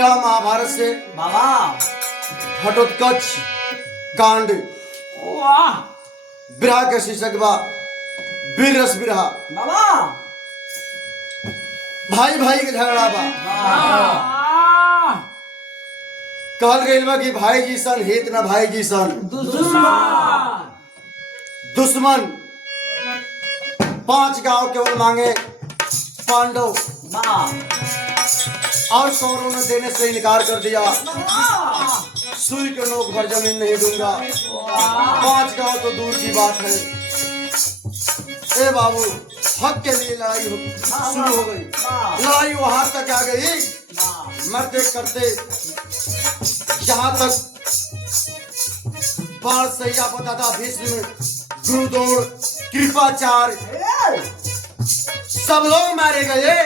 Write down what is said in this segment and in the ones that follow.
विरह महाभारत से बाबा घटोत्कच कांड वाह विरह के शीर्षक बा वीर रस विरह। बाबा भाई भाई के झगड़ा बा। वाह कहल गइल बा कि भाई जी सन हित न भाई जी सन दुश्मन दुश्मन। 5 गांव केवल मांगे पांडव वाह और कौरवों ने देने से इनकार कर दिया। सुई के नोक भर जमीन नहीं दूंगा। 5 गांव तो दूर की बात है। ए बाबू हक के लिए लड़ाई शुरू हो गई। लड़ाई वहां तक आ गई मरते करते जहां तक बाण सैया पता था। भीष्म गुरुद्रोण कृपाचार्य सब लोग मारे गए।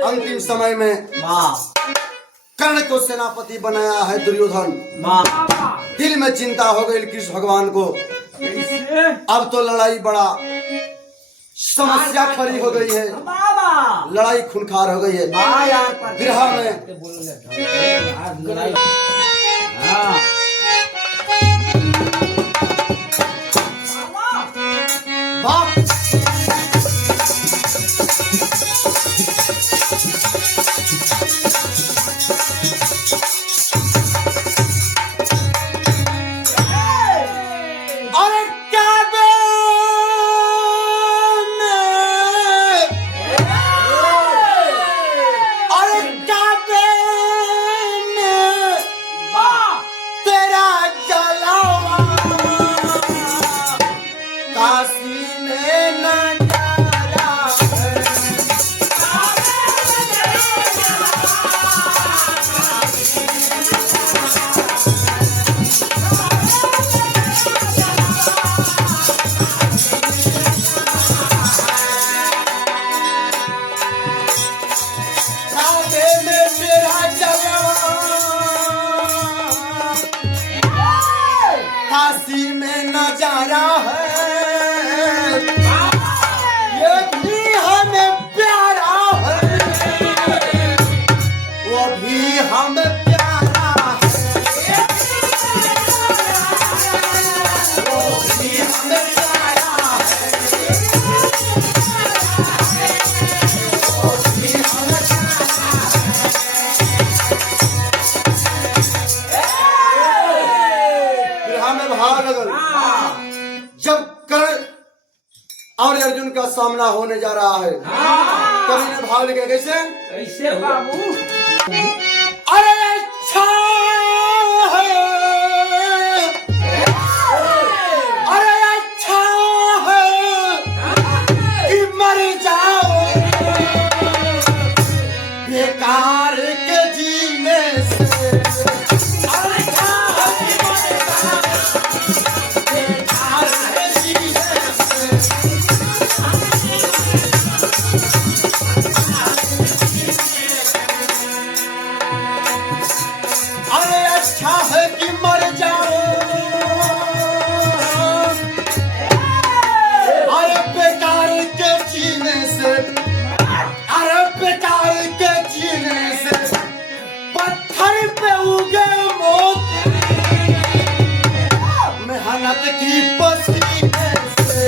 अंतिम समय में कर्ण को सेनापति बनाया है दुर्योधन। दिल में चिंता हो गई कृष्ण भगवान को। अब तो लड़ाई बड़ा समस्या खड़ी हो गई है। लड़ाई खूंखार हो गई है। विरह में बाप अरे क्या अरे क्या तेरा जलावा काशी में नजारा है। काबे में तेरा जलवा काशी में नजारा है। ये भी हमें प्यारा है वो भी हमें प्यारा है। वो भी हमें प्यारा है। वो भी हमें विरह में भाव लगल। जब कर्ण और अर्जुन का सामना होने जा रहा है कवि ने भाव लिखे कैसे। कैसे बाबू अरे अच्छा है अरे अच्छा है कि मर जाओ बेकार के जीने से। अच्छा है कि मर जाओ बेकार के जीने से। अरे अच्छा है कि मर जाओ अरे बेकार के जीने से। अरे बेकार के जीने से पत्थर पे उगे मौत मेहनत की पसीने से।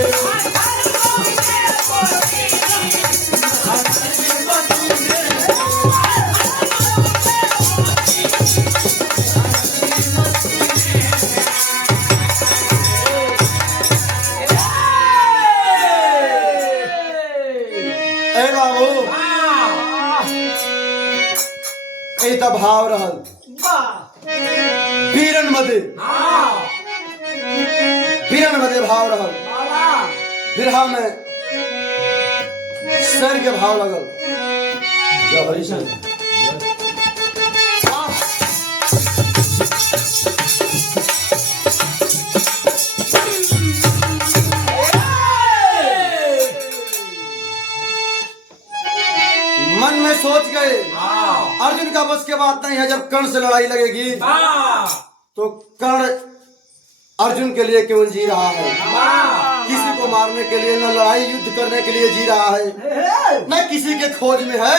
ए बाबू ए त भाव रहल वीरन मदे भाव रहल। विरह में सर के भाव लगल। जय हरिशंकर। मन में सोच गए अर्जुन का बस के बात नहीं है। जब कर्ण से लड़ाई लगेगी तो कर्ण अर्जुन के लिए केवल जी रहा है। किसी को मारने के लिए न लड़ाई युद्ध करने के लिए जी रहा है न किसी के खोज में है।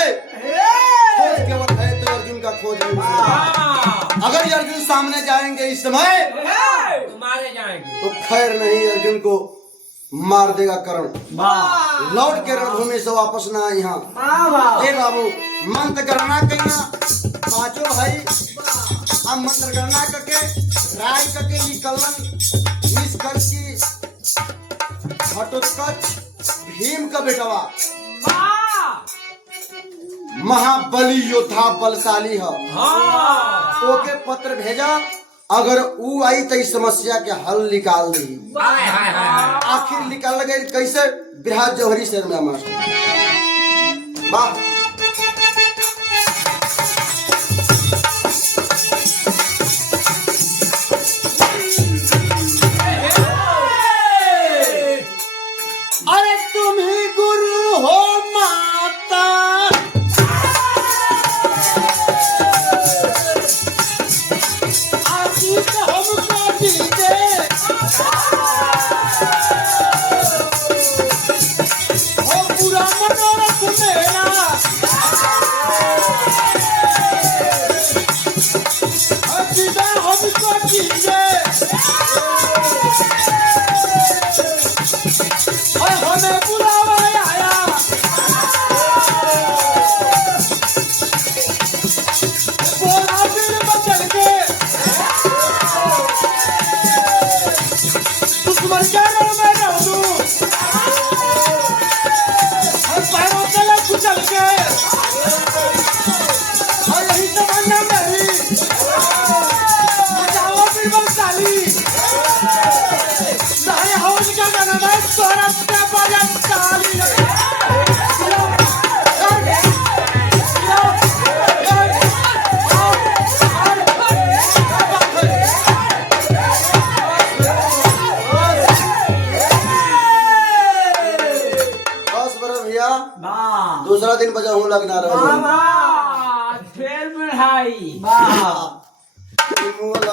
खोज केवल है तो अर्जुन का खोज है उसे। अगर ये अर्जुन सामने जाएंगे इस समय तुम्हारे जाएंगे तो खैर नहीं, अर्जुन को मार देगा कर्ण। लौट के रणभूमि से वापस ना आए यहाँ। ए बाबू मंत्र गणना कहिया पांचों भाई, अब मंत्र गणना करके राय करके निकलन निष्कर्ष की घटोत्कच भीम का बेटवा महाबली योद्धा बलशाली है। ओके पत्र भेजा, अगर ऊ आई तो इस समस्या के हल निकाल दी। आखिर निकाल गए कैसे? बिहार जौहरी शहर में मास्टर वाह। अरे तुम ही गुरु हो माता, आशीष हमको दीजिए। ओ पूरा मनोरथ मेरा, आशीष हमको दीजिए। हमें बुलावा आया, बोला फिर बचल के दुश्मन के रण में रह दूं, पैरों तले कुचल के, और यही तमन्ना मेरी, बचाओ फिर बलशाली। सारे हवन का गाना है सौरभ के बजट काली। बस बड़ा भैया, दूसरा दिन बजा हूँ लगना रहा फिर मिठाई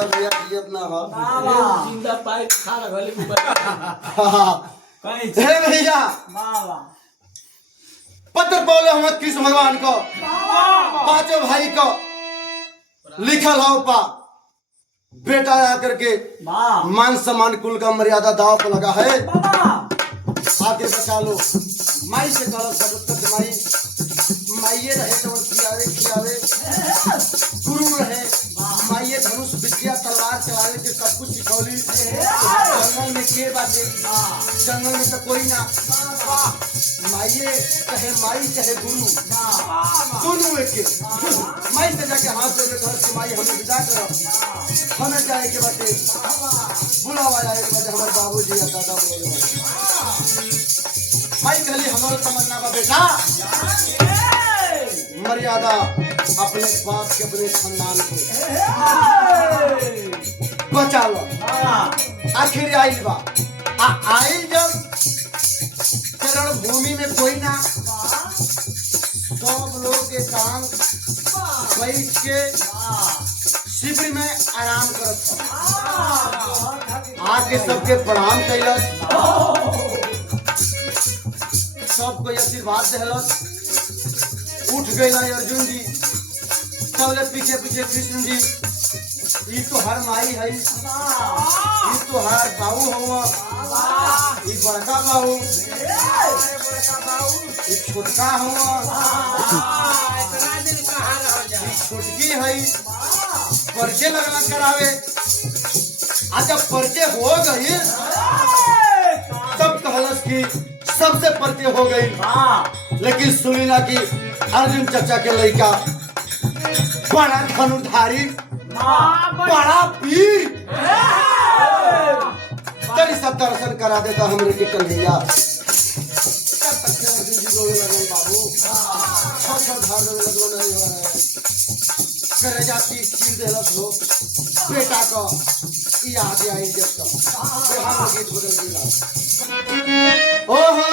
भैया जियत ना हो। जिंदा पाई खा रखले कहीं हे भैया पत्र बोले हम कृष्ण भगवान को पांचों भाई को लिखल हो पा बेटा आकर के मान सम्मान कुल का मर्यादा दाव पर लगा है। आगे बचा लो। माई से कहो सब माई माइये रहे तो खियावे खियावे, गुरु रहे माइये धनुष विद्या तलवार चलावे के सब कुछ सिखौली। जंगल में के बाटे, जंगल में तो कोई ना, माइये चाहे माई चाहे गुरु दोनों एक के। माई से जाके हाथ जोड़े घर से माई हमें विदा करो, हमें जाए के बाटे बुलावा जाए के बाटे हमारे बाबूजी या दादा बोले। माई कहली हमारा तमन्ना का बेटा मर्यादा अपने बाप के अपने खानदान को बचा लो। आखिर आइल बा आइल जब चरण भूमि में कोई ना, सब लोग के काम बैठ के शिविर में आराम करत आके सबके प्रणाम कैलस, सबको आशीर्वाद देलस। उठ गए अर्जुन जी, चले पीछे पीछे कृष्ण जी। ये तो हर माई है, ये तो हर बाबू हुआ, ये बड़का बाबू, ये छोटका हुआ, ये छोटकी है। परिचय लगना करावे। आज जब परिचय हो गई तब कहलस की सबसे परिचय हो गई। लेकिन सुनी ना कि अर्जुन चाचा के लड़का बड़ा धनुधारी, बड़ा वीर, तेरी सब दर्शन करा देता हमरे के कन्हैया। तब तक से अर्जुन जी रोने लगे बाबू, छोट धार में लगो नहीं हो रहा है। करे जाती खीर देलस हो बेटा को याद आई जब तक हम गीत बदल दिला। ओहो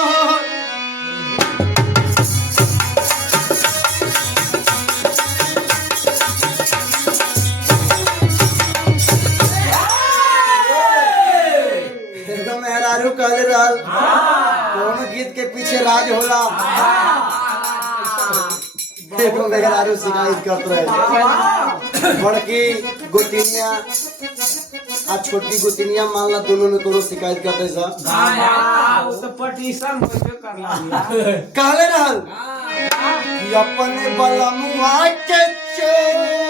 मेहरारू कहले रहल कौन गीत के पीछे राज होला। देखो मेहरारू शिकायत करते रहे बड़की गोतिनिया आ छोटकी गोतिनिया मान ला दोनों में कोनो शिकायत करते सब वो तो पटीशन होइबे करला कहले रहल कि अपने बलमुआ के चोरी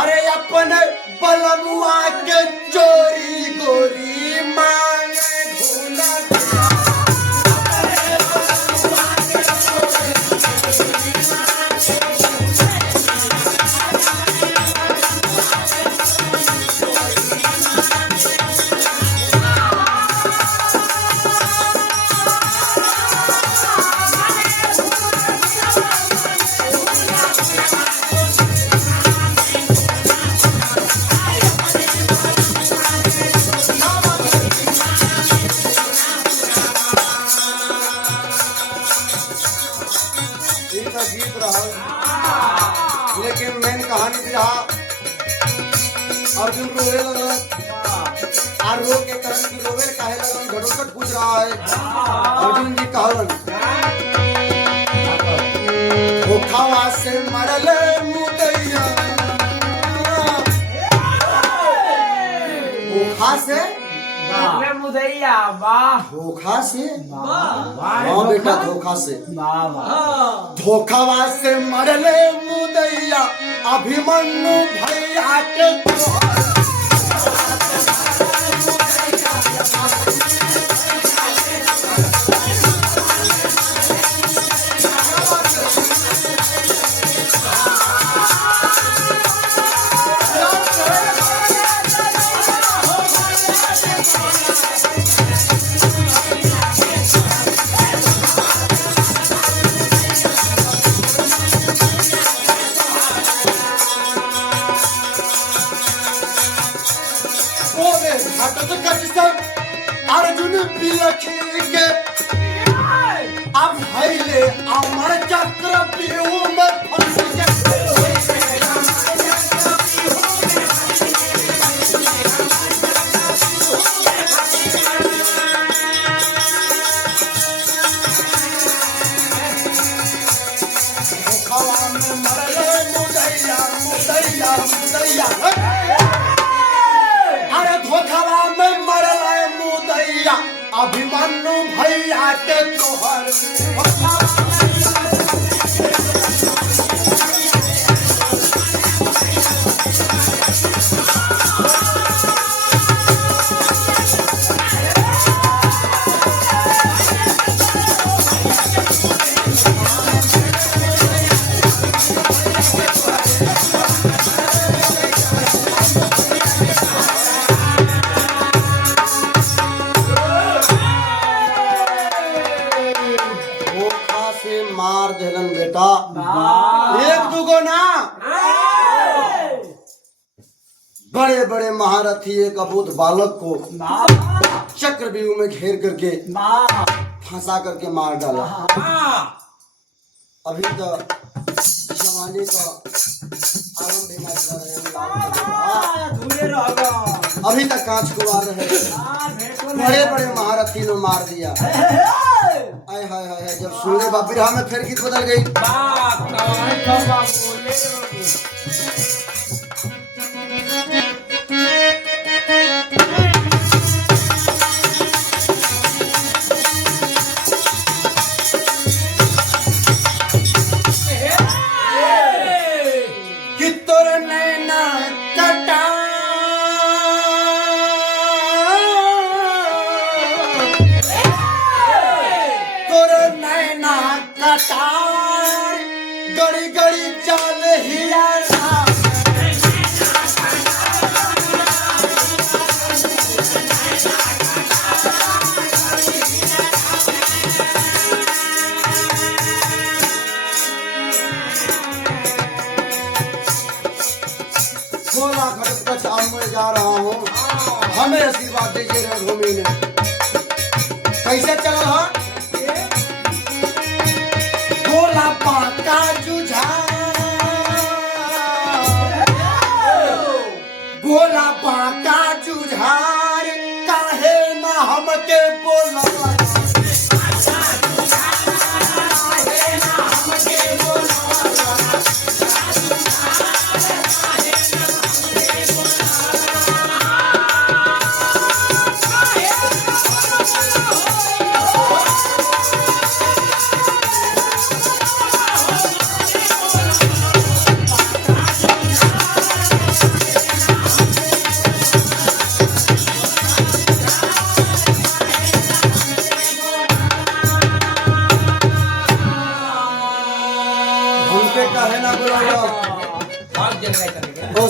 अरे अपने बलमुआ के चोरी गोरी मांगे भूला गीत रहा लेकिन मेन कहानी भी रहा अर्जुन रोवे लगल और रो के कारण की रोवे काहे लगल घटोटक पूछ रहा है अर्जुन जी कहलन भूखावा से मरल मुदैया भूखा से अरे मुदैया वाह धोखा से वाह हाँ बेटा धोखा से वाह धोखावा से मरले मुदैया अभिमन्यु भैया के तोहर अर्जुन बिलखी के अब भैले अमर चक्र पीहू में फंस के भूखवा में मरले मुदैया मुदैया मुदैया अरे धोखावा में मरले मुदैया अभिमन्यु भैया के तोहर मार देलन बेटा एक दुगो ना बड़े बड़े महारथी एक अबोध बालक को चक्रव्यूह में घेर करके फंसा करके मार डाला अभी तो जवानी का आरंभ अभी तक कांच कुआर रहे बड़े बड़े महारथी ने मार दिया आय हाय हाय जब सुनले बापी राह में फिर गीत बदल गई कि तोर नैना कटा कटार गड़ी गड़ी चाल हिया सोलह घट का शाम में जा रहा हूँ हमें आशीर्वाद दीजिए रणभूमि में कैसे चल रहा भोला पाका जुझार काहे ना हमके बोला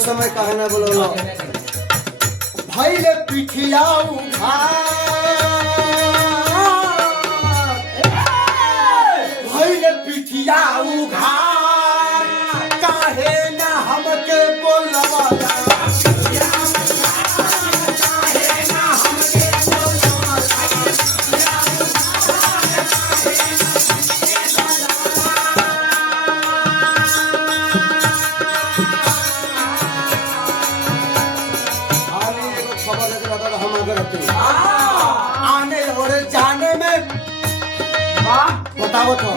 समय काहे ना बोलो भैले पिठिया भैले पिठिया उघार काहे ना हमके बोलवा आने और जाने में बताओ तो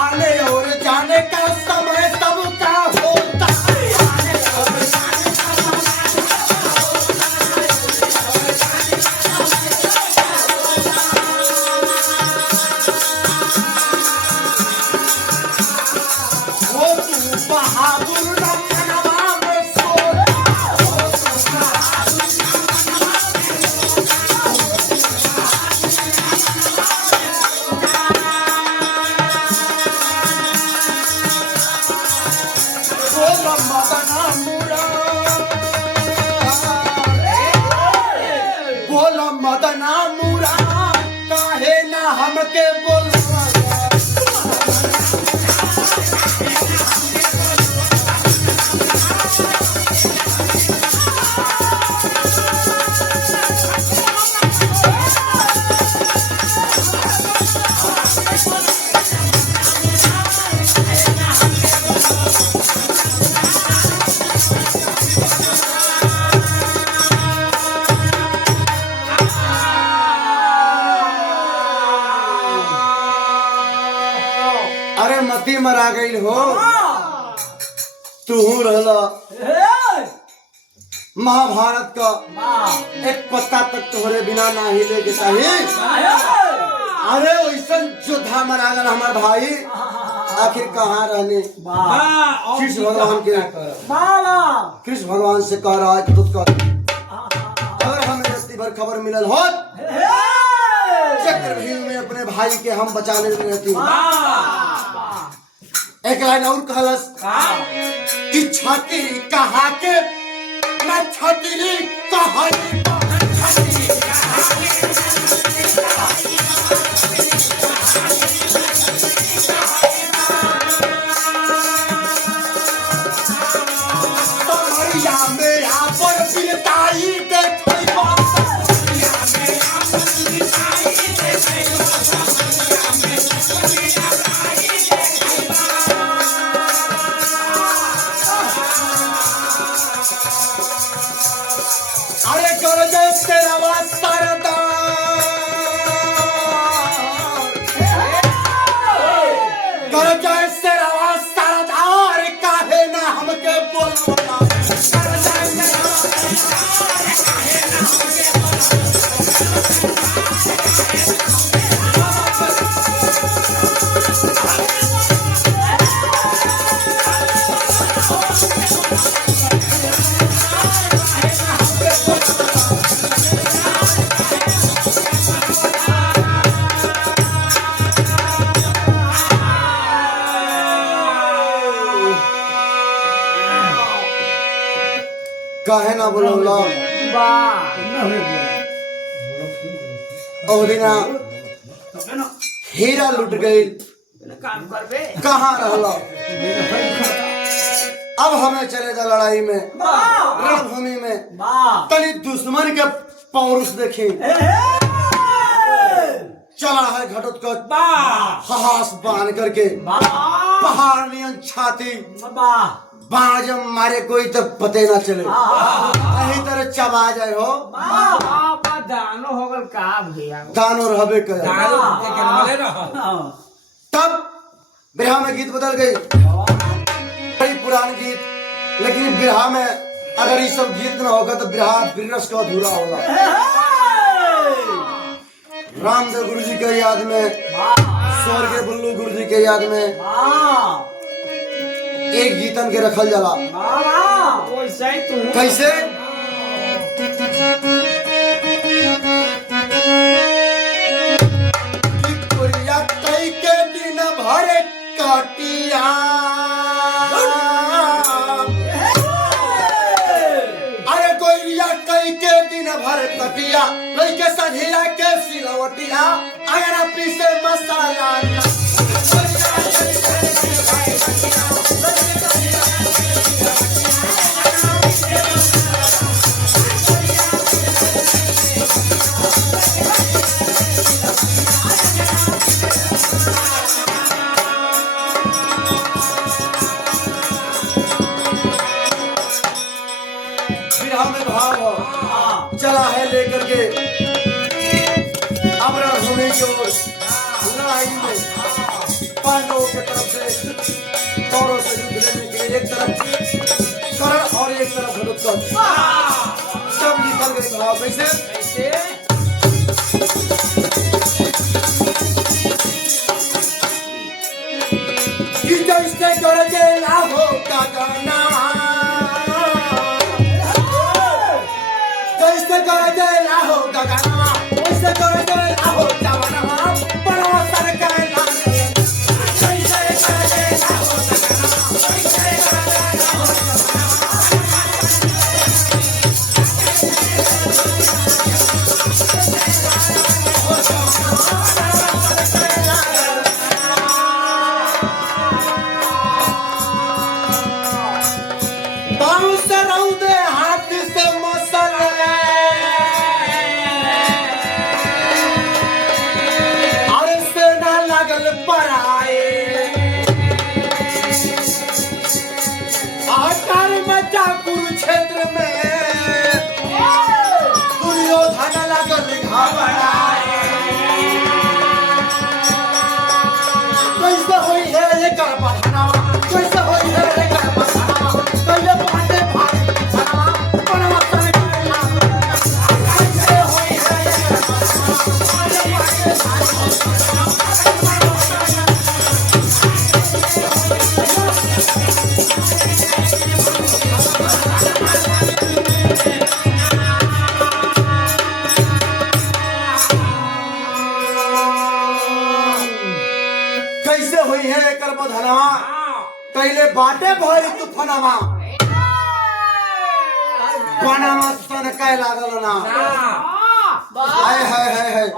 आने और जाने का समय सबका होता है वो तू बहादुर मदना मुरा काहे ना हमके बोलवा अरे मती मरा गई हो तू रहला महाभारत का एक पत्ता तक तोहरे बिना ना ही लेके चाहिए अरे वैसा योद्धा मरा गल हमार भाई आखिर कहाँ रहने कृष्ण भगवान के कृष्ण भगवान से कह रहा है खुद कर अगर हमें रस्ती भर खबर मिलल हो चक्रव्यूह में अपने भाई के हम बचाने में रहती एक लाइन और कहलस कि छाती कहा के न छाती कहा काहे ना बोलो ना हीरा लुट गई कहाँ रहला अब हमें चले जा लड़ाई में रणभूमि में तनी दुश्मन के पौरुष देखी चला है घटोत्कच साहस बांध करके पहाड़ नियन छाती बाण जब मारे कोई तो पते ना चले यही तरह चबा जाए हो दानो हो गल का भैया दानो रहबे करे तब बिरहा में गीत बदल गई बड़ी पुरानी गीत लेकिन बिरहा में अगर ये सब गीत ना होगा तो बिरहा बिरस का अधूरा होगा रामदेव गुरु जी के याद में स्वर्गीय बुल्लू गुरु जी के याद में एक गीतन के रखल जाला कैसे कई के दिन भर काटिया सधिया के सिलवटिया अगर पीसे मसाला में भाव हो चला है लेकर के अब होने की ओर लड़ाई में पांडवों की तरफ से कौरवों से युद्ध लड़ने के लिए एक तरफ कर्ण और एक तरफ घटोत्कच सब निकल गए भाव कैसे कि जैसे गरजे लाहो का गाना कैसे गरजे लाहो का गाना कैसे गरजे लाहो जवाना बड़ा सर का कैसे गरजे लाहो का गाना कैसे गरजे लाहो बाहु से रौदे हाथ से मसल अरे से ना लगल पराए आकार मचा कुरुक्षेत्र में दुर्योधन लगल घबराए कैसे होई है ये कर बहाना कैसे होई है ये कर बहाना कैसे बाटे भाई सना बनवा सन कैसे होई है ये कर बहाना कैसे हुई है एकर बधनवा कैले बाटे भरी तूफानवा बनवा सन कै लागल ना हाय हाय हाय हाय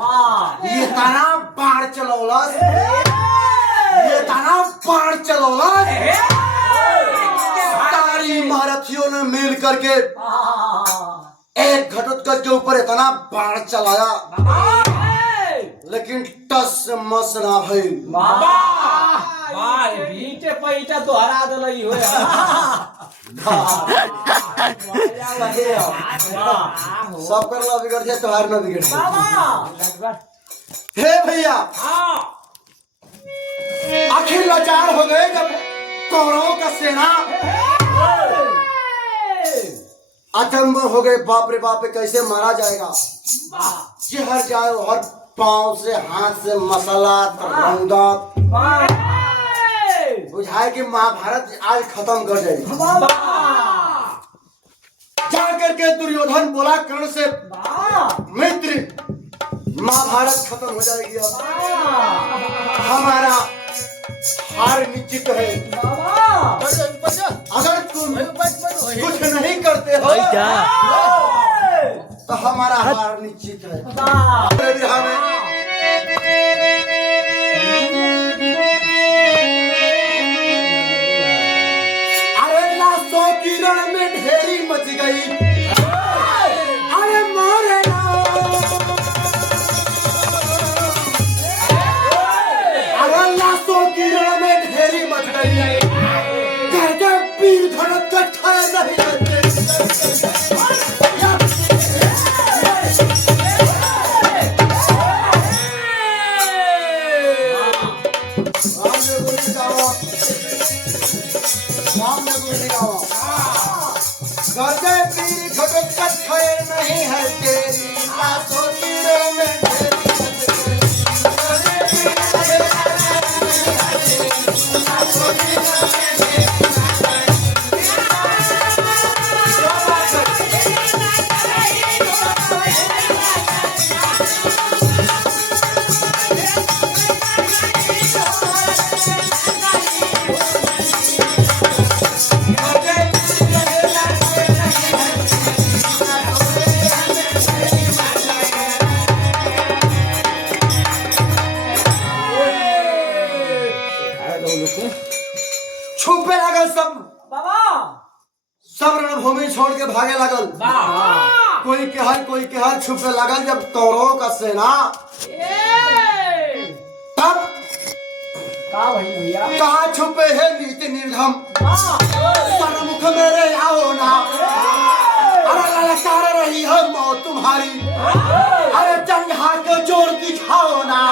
ये तना बाढ़ चलौलस ये तना बाढ़ चलौलस सारी महारथियों ने मिल करके एक घटोत्कच के ऊपर इतना बाढ़ चलाया लेकिन टस मस ना भइल भाई बीटे पैसा तो हरा दलई होय सब कर ला बिगड़ जाए तोहार ना बिगड़ हे भैया आखिर लाचार हो गए जब कौरवों का सेना अचंभ हो गए बाप रे बाप कैसे मारा जाएगा हर जाए हर पांव से हाथ से मसाला रौदा बुझाए कि महाभारत आज खत्म कर जाएगी जाकर के दुर्योधन बोला कर्ण से मित्र महाभारत खत्म हो जाएगी हमारा हार निश्चित है अगर तुम कुछ नहीं करते हो तो हमारा हार निश्चित है अरे लाशों की रण में ढेरी मच गई अरे मोरे अरे लाशों की रण में ढेरी मच गई करके पीर धड़क का ठाए नहीं करते भागे लगल। कोई के हर छुपे लगल। जब कौरवों का सेना तब का भाई भैया कहा छुपे है नीति निर्धम, सन्मुख मेरे आओ ना। अरे ललकार रही है मौत तुम्हारी, अरे जंग हाथ जोर दिखाओ ना।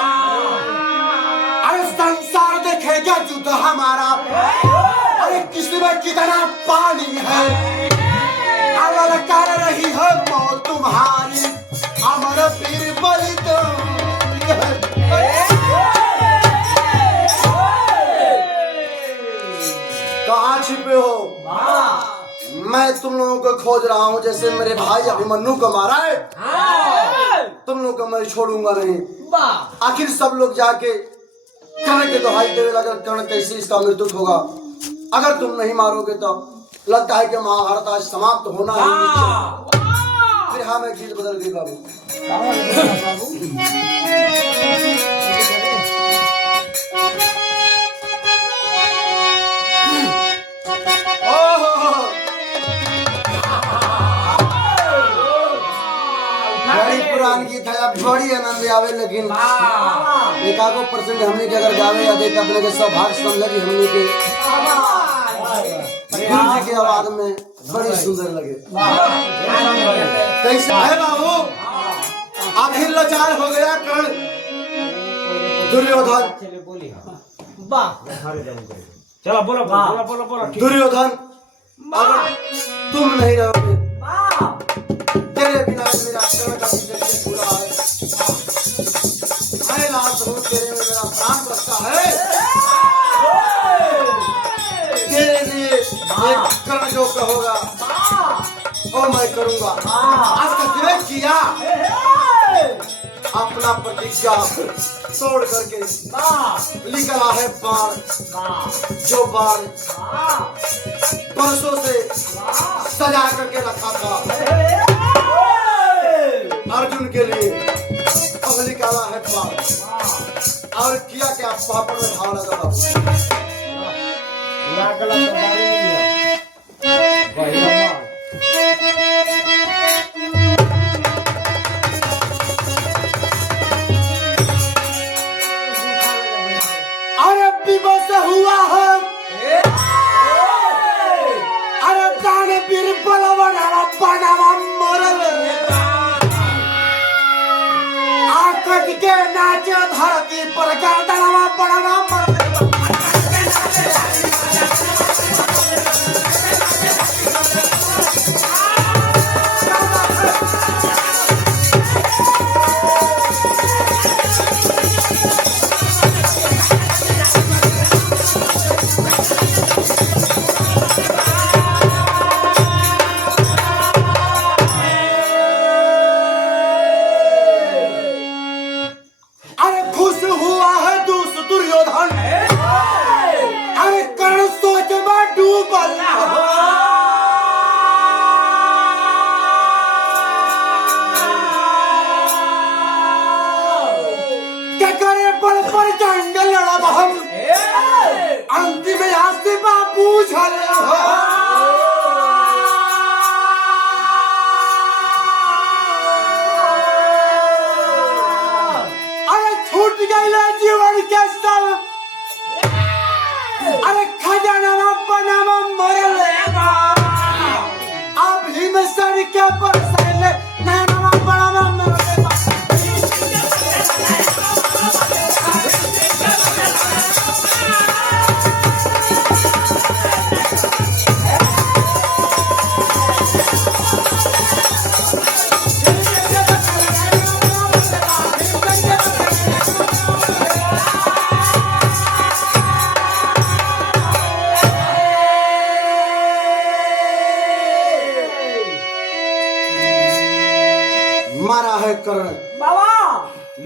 अरे संसार देखेगा युद्ध हमारा, अरे किसमें कितना पानी है। अरे ललकार रही है मौत तुम्हारी, अमर वीर बलि कहाँ छिपे हो? मैं तुम लोगों को खोज रहा हूँ। जैसे मेरे भाई अभिमन्यु को मारा है, तुम लोगों को मैं छोड़ूंगा नहीं। आखिर सब लोग जाके कर्ण के दुहाई देने लगे, कर्ण कैसे इसका मृत्यु होगा। अगर तुम नहीं मारोगे तो लगता है कि महाभारत आज समाप्त होना ही। फिर हाँ, मैं गीत बदल गई बाबू। बड़ी पुरान गीत है, अब बड़ी आनंद आवे। लेकिन एकागो परसेंट हमने के अगर गावे या देख अपने के सौभाग्य समझे कि हमने के गुरु जी की आवाज में बड़ी सुंदर लगे। कैसे है बाबू? आखिर लाचार हो गया कर्ण। दुर्योधन चलो बोलो दुर्योधन, अगर तुम नहीं रहोगे तेरे बिना मेरा कर्ण का जिंदगी पूरा है। मैं लाश हूँ, तेरे में मेरा प्राण बसता है। तेरे लिए एक कर्ण जो कहोगा और मैं करूंगा। आज तक मैं किया अपना प्रतिज्ञा तोड़ करके निकला है बाण, जो बाण बरसों से सजा करके रखा था अर्जुन के लिए। अब निकाला है बाण और किया क्या? पापड़ में भाव लगा। अरे विवश हुआ है, अरे दाने पीर बलवनावा बनावा मोरल। आकट के नाचे धरती पर गर्दनवा पड़वा मर। अंतिम आस्ते बाबू झले हो। अरे छूट गए जीवन के सब, अरे खजाना बनावा मरल। अब ही में सर के पर सैले नैनवा बनावा मरल। मारा है कर्ण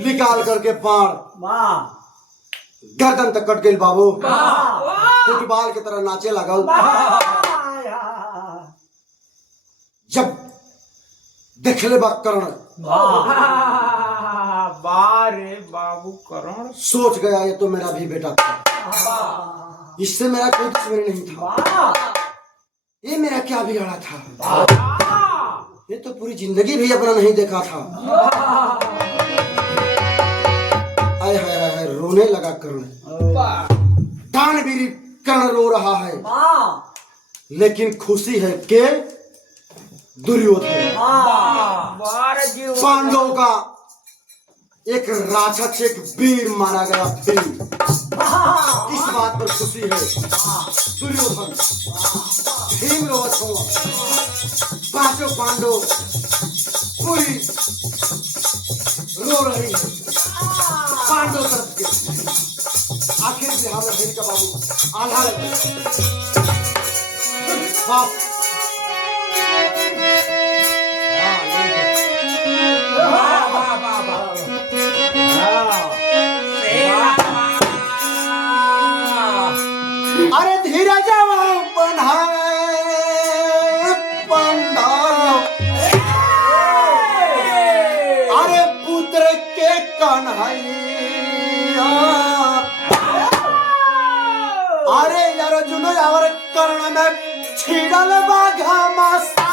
निकाल करके बाण, गर्दन तक कट गई बाबू। फुटबॉल की तरह नाचे लगल। जब देखले बा कर्ण, बारे बाबू कर्ण सोच गया ये तो मेरा भी बेटा था, इससे मेरा कोई दुश्मनी नहीं था। ये मेरा क्या बिगाड़ा था। ये तो पूरी जिंदगी भी अपना नहीं देखा था। आय हाय हाय हाय, रोने लगा कर्ण। दानवीर कर्ण रो रहा है, लेकिन खुशी है कि दुर्योधन पांडवों का एक राक्षस, एक वीर मारा गया, वीर। इस बात पर खुशी है। दुर्योधन, भीम पांचों पांडव पूरी रो रही है पांडव तरफ के। आखिर से हमें भीम का बाबू आधार बाप अरे धीरज बन्हावे पांडव, अरे पुत्र के कन्हैया, अरे अर्जुन और कर्ण में छिड़ल बाघा मसा।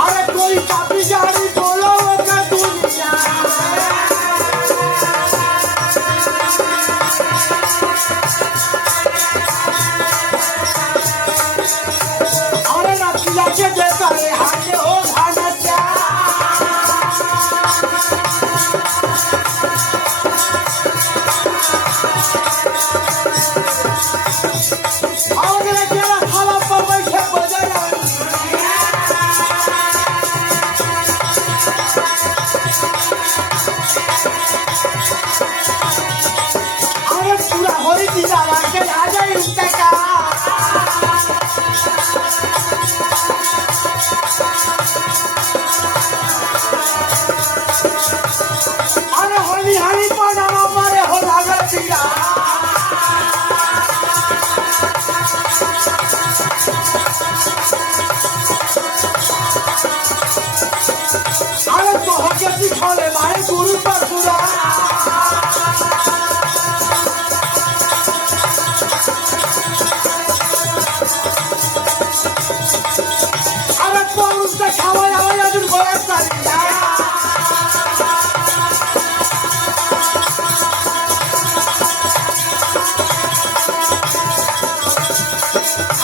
अरे कोई काफी जारी बोलो का दुनिया। अरे रखिया के देखा रे हाथे हो भाना क्या। अरे तेरा थाला पर बैठे बजाया। अरे पूरा होरी दीदा के आ जाए उसका का। अरे होली हरी पाना मारे हो लागल दीदा। अरे तो हके दिखाले मारे गुरु पर सुरा। अरे कौन से खावा आवे अर्जुन बड़ा सारी।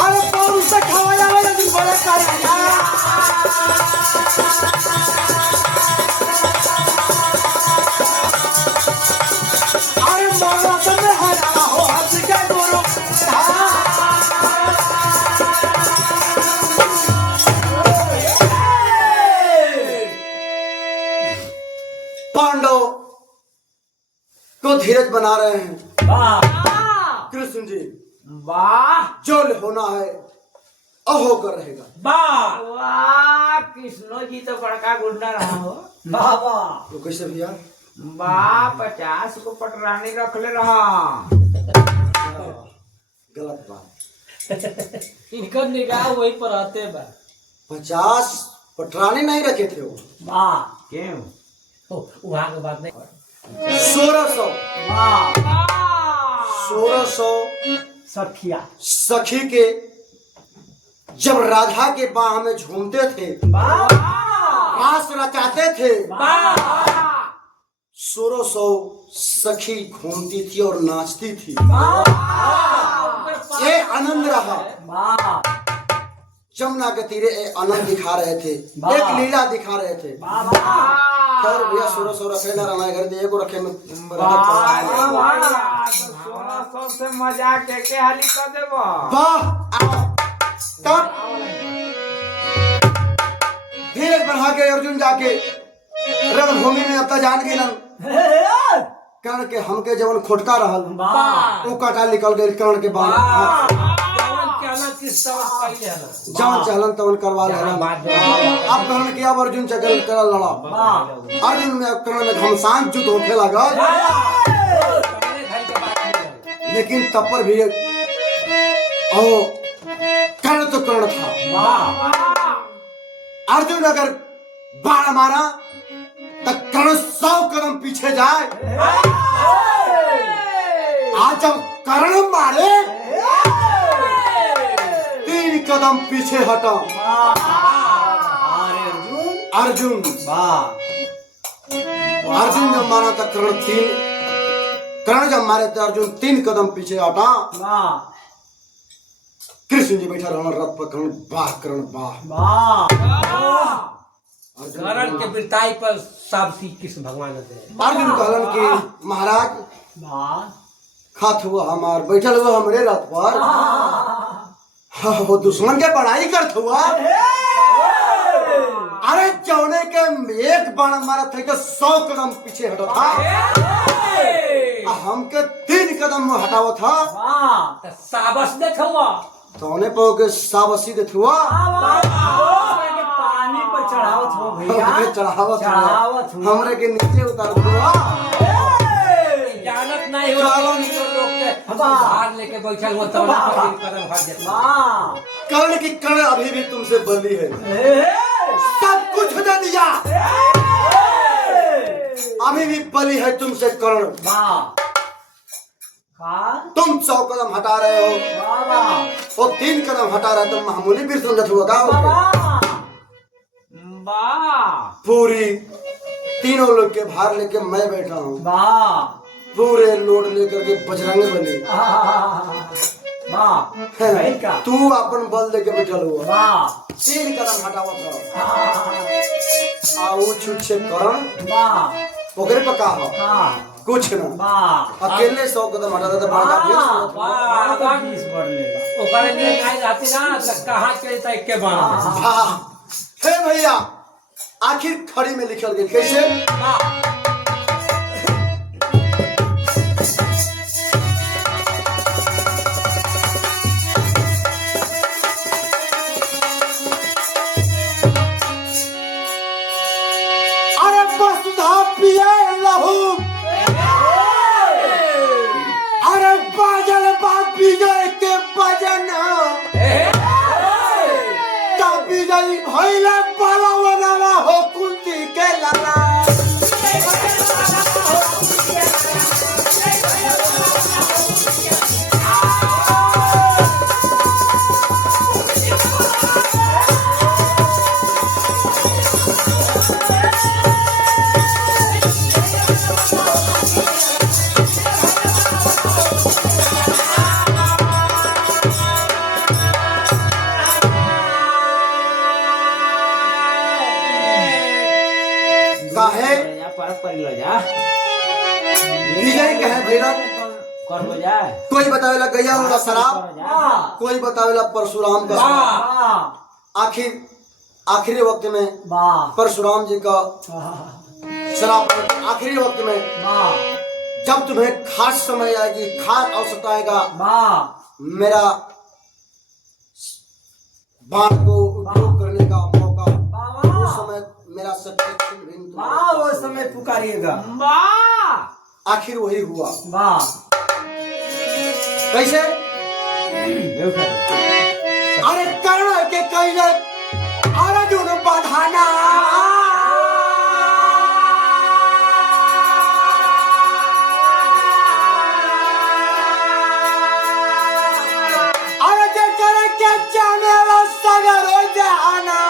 अरे कौन से खावा आवे अर्जुन बड़ा सारी। अरे मारा समय हरा हो हंस के गुरु। पांडव को धीरज बना रहे हैं। कृष्ण जी, वाह जो होना है अहो कर रहेगा। वाह वाह, कृष्णो जी तो बड़का गुंडा रहा हो। वाह वाह, तो कैसे भैया? वाह, 50 को पटरानी रख ले रहा। गलत बात। इनका निगाह वही पर आते बा। 50 पटरानी नहीं रखे थे वो। वाह, क्यों? वहाँ के बात नहीं। 1600 वाह, 1600 सखिया। सखी के जब राधा के बाह में झूमते थे, रास रचाते थे, 1600 सखी घूमती थी और नाचती थी। ये आनंद रहा। जमुना के तीरे आनंद दिखा रहे थे, एक लीला दिखा रहे थे। खैर भैया 1600 रखे न रमाए घर दिए को रखे में 1600 से मजाक के हाली कर देबो। वाह। तब धीरज बढ़ा के अर्जुन जाके रणभूमि में अब जान गए कर्ण के हमके जवन खोटका रहल वो काटा निकल गए। कर्ण के बाद जवन चहलन तवन करवा लेना। अब कर्ण के अब अर्जुन चकल लड़ा। अर्जुन में कर्ण में घमसान युद्ध होखे लगा। लेकिन तब पर भी ओ कर्ण तो कर्ण था। अर्जुन अगर बाण मारा तो कर्ण 100 कदम पीछे जाए। आज जब कर्ण मारे 3 कदम पीछे हटा। अर्जुन अर्जुन जब मारा था कर्ण जब मारे थे अर्जुन 3 कदम पीछे हटा। कृष्ण जी बैठा रहना रथ पर। कर्ण बाह कर्ण बाह। कर्ण के बिरताई पर सब श्री कृष्ण भगवान दे। अर्जुन कहलन कि महाराज खात हुआ हमार बैठल हुआ हमरे रथ पर। वो दुश्मन के बड़ाई करत हुआ। अरे जौने के एक बाण मारा थे के 100 कदम पीछे हटा था। हमके 3 कदम हटावा था। साबस देख हुआ तौने पे के साबसी देत हुआ। पानी पर चढ़ावत हो भैया। हमके चढ़ावत हुआ। हमरे के नीचे उतारत हुआ। जानत नहीं हो लोग के बाहर लेके बैठल हुआ तब कदम हट जाता। कर्ण की कर्ण अभी भी तुमसे बंदी है। सब कुछ दे दिया अभी भी बली है तुमसे कर्ण। तुम 100 कदम हटा रहे हो। वो 3 कदम हटा रहे तुम मामूली भी समझत हुआ का। पूरी तीनों लोग के भार लेके मैं बैठा हूँ। पूरे लोड लेकर के बजरंग बली। तू अपन बल लेके बैठल हुआ। 3 कदम हटावत हो। छूट से कर्ण ओकरे पर का हो कुछ ना। अकेले 100 कदम हटा देता बड़ा ओकरे लिए नहीं रहती ना तो कहाँ चलता के बाण। हे भैया आखिर खड़ी में लिखल गई कैसे। अरे बाजल बाप विजय के बजन तब विजयी भइले बलवनवा हो कुंती के लाला। विजय कहे भैरव कोई बतावेला गैया वाला शराब। कोई बतावेला परशुराम का। आखिरी वक्त में परशुराम जी का शराब। आखिरी वक्त में जब तुम्हें खास समय आएगी खास अवसर आएगा मेरा बाण को उपयोग करने का मौका उस समय मेरा वो समय पुकारिएगा। आखिर वही हुआ। कैसे। अरे कर्ण के कैले अर्जुन बधाना। अरे जे करे के जाने ला सगर जहाना।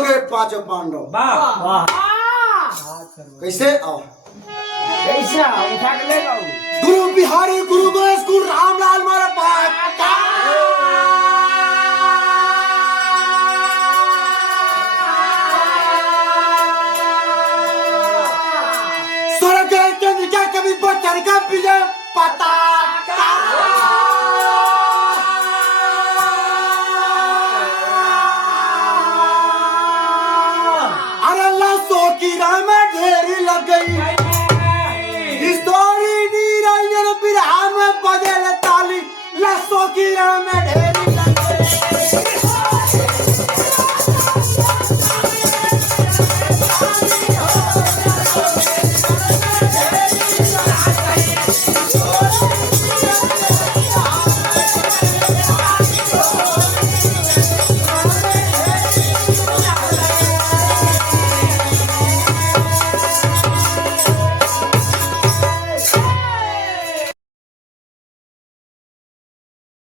हो गए पांचों पांडव। वाह वाह कैसे आओ? कैसा उठा के ले जाओ गुरु बिहारी गुरु गणेश गुरु रामलाल मारा पाता। स्वर्ग चंद्रिका कभी बचन का विजय पता। अरे लसो की राह में ढेरी लग गई, हिस्टोरी नी रंजन बिरहा में बजल ताली, लसो की राह में ढेरी